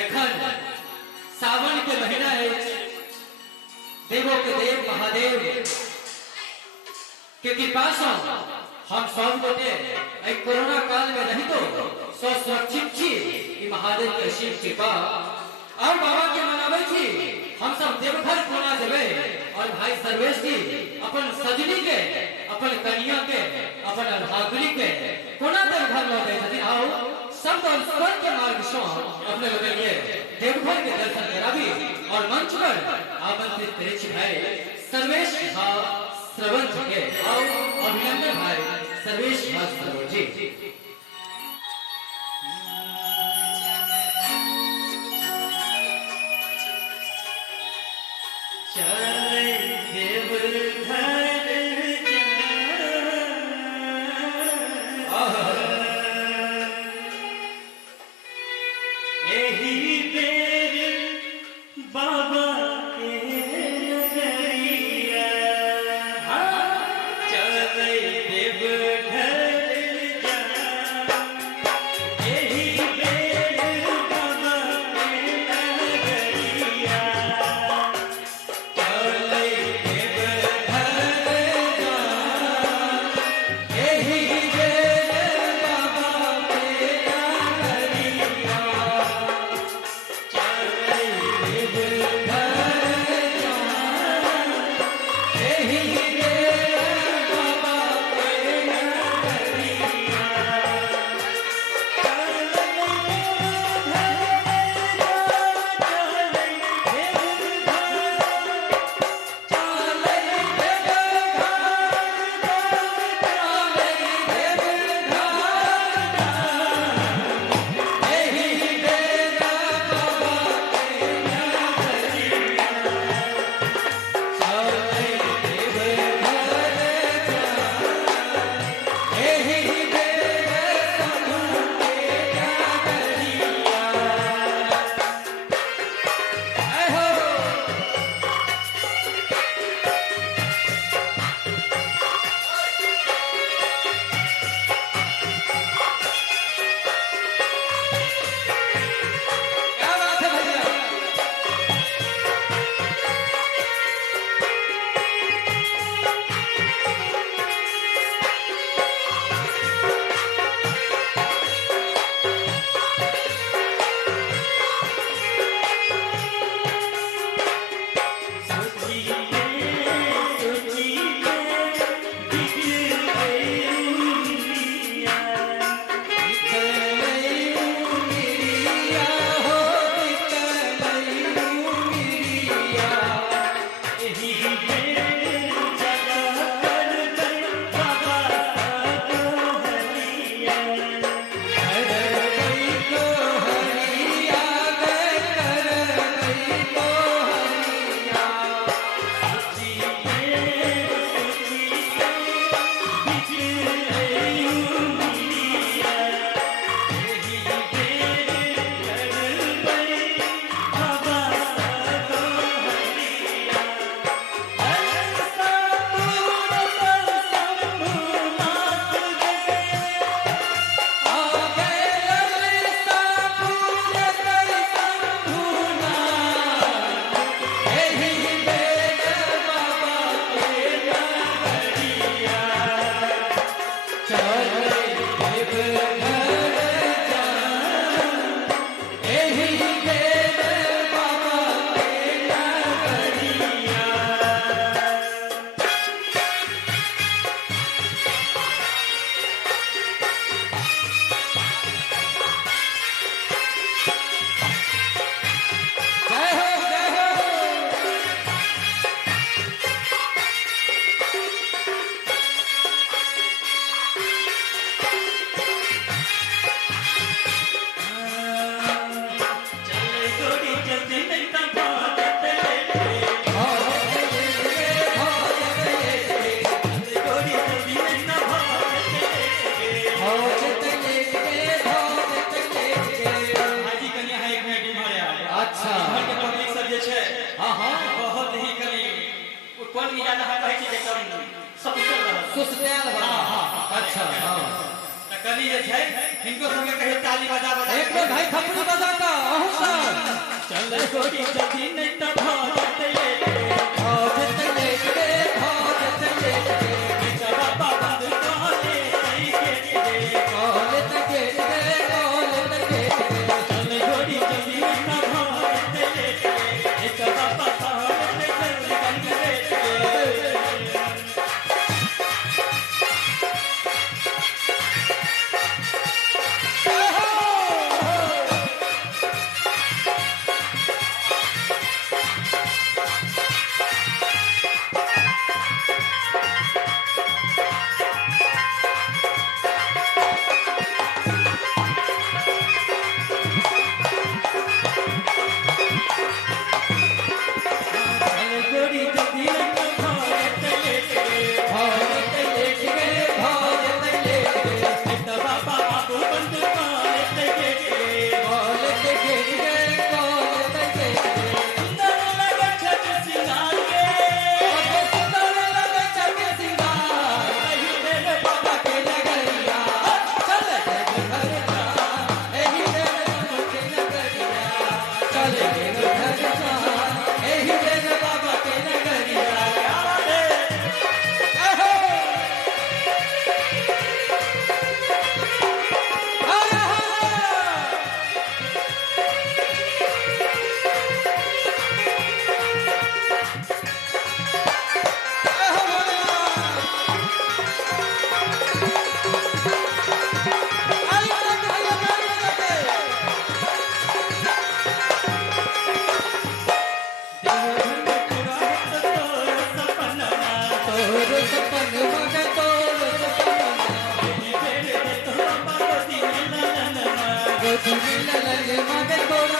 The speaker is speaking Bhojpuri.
एखन सावन के महीना है, देवों के देव महादेव के कृपा से हम सब गोटे कोरोना काल में नहीं तो सुरक्षित छी। महादेव के असीम कृपा और बाबा के मनावे थी हम सब देवघर कोना देवे और भाई सर्वेश जी अपन सजनी के अपन कन्या के अपन भागुली के कोना देवघर में गए थे। आओ सब और स्वर्ग के मार्ग से अपने लोग लिए देवघर के दर्शन करावी और मंच पर आमंत्रित करे भाई सर्वेश श्रवण जी के आओ अभिनंदन भाई सर्वेश श्रवण जी। अच्छा कली जे छै इनको संगे कहे ताली बजा बजा एक बेर भाई थपड़ी बजा का अहू सर गोरी जल्दी नहीं तो भागत लेट गे भाजत लेट गे भाजत लेट गे बेटा बाबा बंद काले सही गेट गे कॉलेज गेट गे कॉलेज गेट गे चल गोरी जल्दी नहीं तो भागत लेट गे बेटा बाबा साहब जल्दी बंद गेट गे गोरी जल्दी नहीं तो भागत लेट गे भाजत लेट गे भाजत लेट गे बेटा बाबा बाबू बंद काले गेट गे कॉलेज गेट गे कॉलेज गेट गे सुंदर लगे छठ सिंगार के अबे सुंदर लगे छठ सिंगार कहीं तेरे बाबा के लगैया चल गे घर जा एही देव बाबा के लगैया चल गे घर जा एही देव बाबा के लगैया आहो आया तोर सपन मग तोर सपन गोदी ललन मग तोर